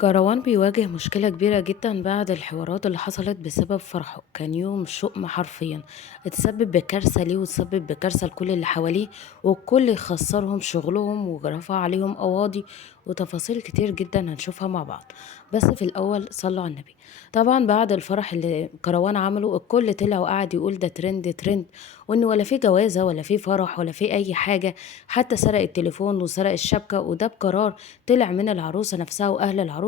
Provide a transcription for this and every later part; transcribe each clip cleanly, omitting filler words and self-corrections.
كروان بيواجه مشكلة كبيرة جدا بعد الحوارات اللي حصلت بسبب فرحه. كان يوم شؤم حرفيا، اتسبب بكارثة ليه وتسبب بكارثة لكل اللي حواليه، والكل يخسرهم شغلهم ورفع عليهم قواضي وتفاصيل كتير جدا هنشوفها مع بعض. بس في الأول صلوا على النبي. طبعا بعد الفرح اللي كروان عمله الكل طلع وقعد يقول ده ترند ترند، وان ولا في جوازة ولا في فرح ولا في أي حاجة. حتى سرق التليفون وسرق الشبكة، وده بقرار طلع من العروسة نفسها وأهل العروسة.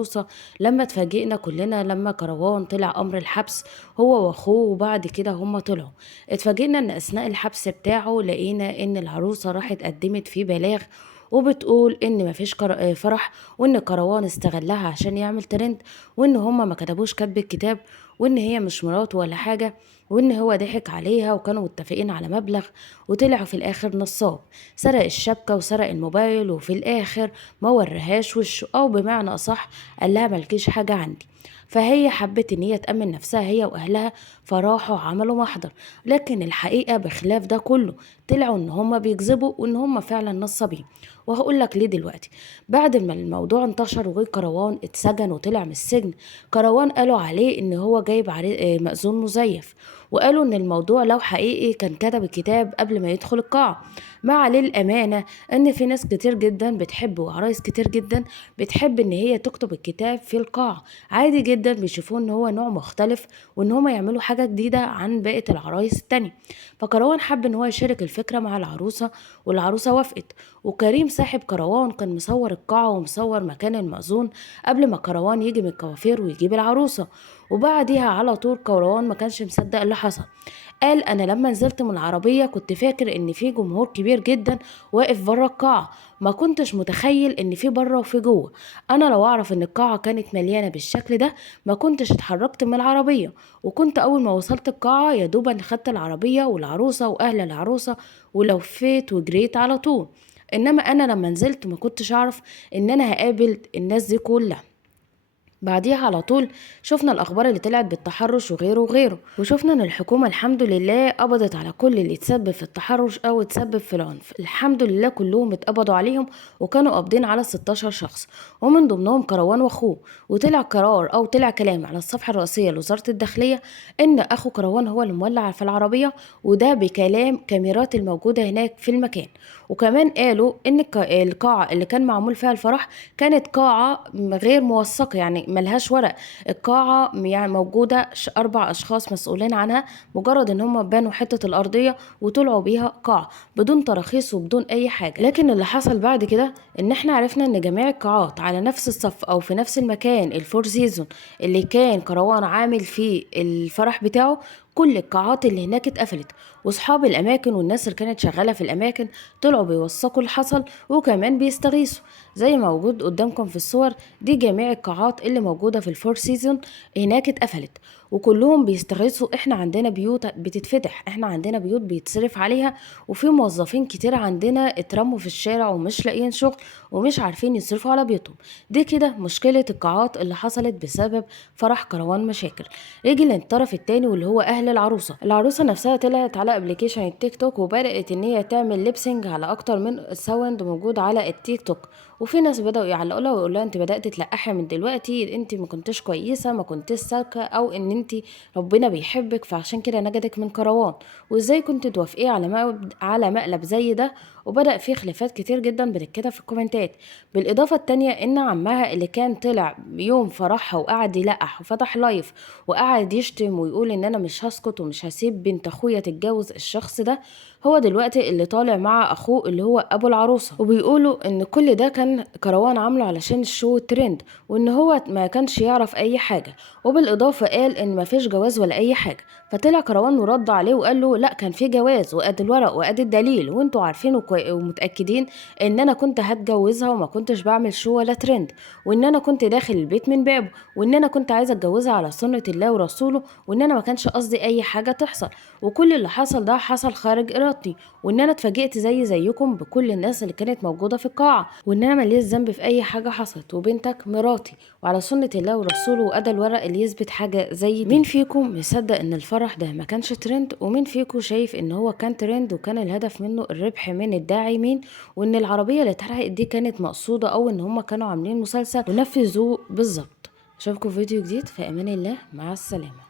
لما اتفاجئنا كلنا لما كروان طلع أمر الحبس هو وأخوه، وبعد كده هما طلعوا. اتفاجئنا إن أثناء الحبس بتاعه لقينا إن العروسة راحت قدمت فيه بلاغ، وبتقول إن مفيش فرح، وإن كروان استغلها عشان يعمل ترند، وإن هما ما كتبوش كتب الكتاب، وإن هي مش مراته ولا حاجة، وإن هو ضحك عليها وكانوا متفقين على مبلغ، وطلع في الآخر نصاب. سرق الشبكة وسرق الموبايل، وفي الآخر ما ورهاش وشه، أو بمعنى أصح قال لها ملكيش حاجة عندي. فهي حبت ان هي تأمن نفسها هي واهلها، فراحوا عملوا محضر. لكن الحقيقة بخلاف ده كله، طلعوا ان هم بيكذبوا وان هم فعلا نصابين. وهقول لك ليه دلوقتي. بعد ما الموضوع انتشر وكروان اتسجن وطلع من السجن، كروان قالوا عليه ان هو جايب مأذون مزيف، وقالوا ان الموضوع لو حقيقي كان كتب الكتاب قبل ما يدخل القاعة. مع للأمانة ان في ناس كتير جدا بتحب، وعرايس كتير جدا بتحب ان هي تكتب الكتاب في القاعة. عادي جدا، بيشوفوه ان هو نوع مختلف، وان هما يعملوا حاجة جديدة عن بقية العرايس التانية. فكروان حب ان هو يشارك الفكرة مع العروسة، والعروسة وافقت. وكريم صاحب كروان كان مصور القاعة ومصور مكان المأذون قبل ما كروان يجي من الكوافير ويجيب العروسة. وبعديها على طول كروان ما كانش مصدق اللي حصل. قال انا لما نزلت من العربية كنت فاكر ان في جمهور كبير جدا واقف بره القاعة، ما كنتش متخيل ان في بره وفي جوه. انا لو اعرف ان القاعة كانت مليانة بالشكل ده ما كنتش اتحركت من العربية، وكنت اول ما وصلت القاعة يا دوب أن خدت العربية والعروسة واهل العروسة ولفيت وجريت على طول. انما انا لما نزلت ما كنتش اعرف ان انا هقابل الناس دي كلها. بعديها على طول شفنا الأخبار اللي طلعت بالتحرش وغيره وغيره، وشفنا إن الحكومة الحمد لله قبضت على كل اللي اتسبب في التحرش أو اتسبب في العنف. الحمد لله كلهم اتقبضوا عليهم، وكانوا قابضين على 16 شخص، ومن ضمنهم كروان وأخوه. وطلع قرار أو طلع كلام على الصفحة الرئيسية لوزارة الداخلية إن أخو كروان هو اللي مولع في العربية، وده بكلام كاميرات الموجودة هناك في المكان. وكمان قالوا إن القاعة اللي كان معمول فيها الفرح كانت قاعة غير موثقة، يعني ملهاش ورق. القاعة يعني موجودة 4 أشخاص مسؤولين عنها، مجرد إن هم بنوا حتة الأرضية وطلعوا بيها قاعة بدون تراخيص وبدون أي حاجة. لكن اللي حصل بعد كده إن إحنا عرفنا إن جميع القاعات على نفس الصف أو في نفس المكان الفور سيزون اللي كان كروان عامل فيه الفرح بتاعه، كل القاعات اللي هناك اتقفلت. واصحاب الاماكن والناس اللي كانت شغاله في الاماكن طلعوا بيوثقوا اللي حصل، وكمان بيستغيثوا زي ما موجود قدامكم في الصور دي. جميع القاعات اللي موجودة في الفور سيزون هناك اتقفلت، وكلهم بيستغيثوا. احنا عندنا بيوت بتتفتح، احنا عندنا بيوت بيتصرف عليها، وفي موظفين كتير عندنا اترموا في الشارع ومش لاقيين شغل ومش عارفين يصرفوا على بيوتهم. دي كده مشكلة القاعات اللي حصلت بسبب فرح كروان مشاكل. يجي للطرف التاني واللي هو اهل العروسة. العروسة نفسها طلعت على ابلكيشن التيك توك وبدأت ان هي تعمل ليبسينج على اكتر من ساوند موجود على التيك توك. وفي ناس بدأوا يعلقوا لها ويقولوا لها انت بدأت تلقحي من دلوقتي، انت ما كنتش كويسة، ما كنتش سالكة، او ان انت ربنا بيحبك فعشان كده نجدك من كروان، وازاي كنت توافقيه على مقلب زي ده. وبدأ في خلافات كتير جدا بتتكتب في الكومنتات. بالإضافة التانية إن عمها اللي كان طلع يوم فرحها وقعد يلقح وفتح لايف وقعد يشتم ويقول إن أنا مش هسكت ومش هسيب بنت أخويا تتجوز الشخص ده، هو دلوقتي اللي طالع مع أخوه اللي هو أبو العروسة، وبيقولوا إن كل ده كان كروان عامله علشان الشو ترند، وإن هو ما كانش يعرف أي حاجة. وبالإضافة قال إن مفيش جواز ولا أي حاجة. فطلع كروان ورد عليه وقال له لا، كان في جواز وادي الورق وادي الدليل، وانتوا عارفين ومتاكدين ان انا كنت هتجوزها وما كنتش بعمل شو ولا ترند، وان انا كنت داخل البيت من بابه، وان انا كنت عايزه اتجوزها على سنه الله ورسوله، وان انا ما كانش قصدي اي حاجه تحصل، وكل اللي حصل ده حصل خارج ارادتي، وان انا اتفاجئت زيكم بكل الناس اللي كانت موجوده في القاعه، وان انا ماليش ذنب في اي حاجه حصلت، وبنتك مراتي وعلى سنه الله ورسوله، وادى الورق اللي يثبت حاجه زي دي. مين فيكم مصدق ان الفرح الفرح ده ما كانش ترند، ومين فيكم شايف ان هو كان ترند وكان الهدف منه الربح من الداعمين، وان العربية اللي اتحرقت دي كانت مقصودة، او ان هما كانوا عاملين مسلسل ونفذوه بالظبط؟ اشوفكم في فيديو جديد، في امان الله، مع السلامة.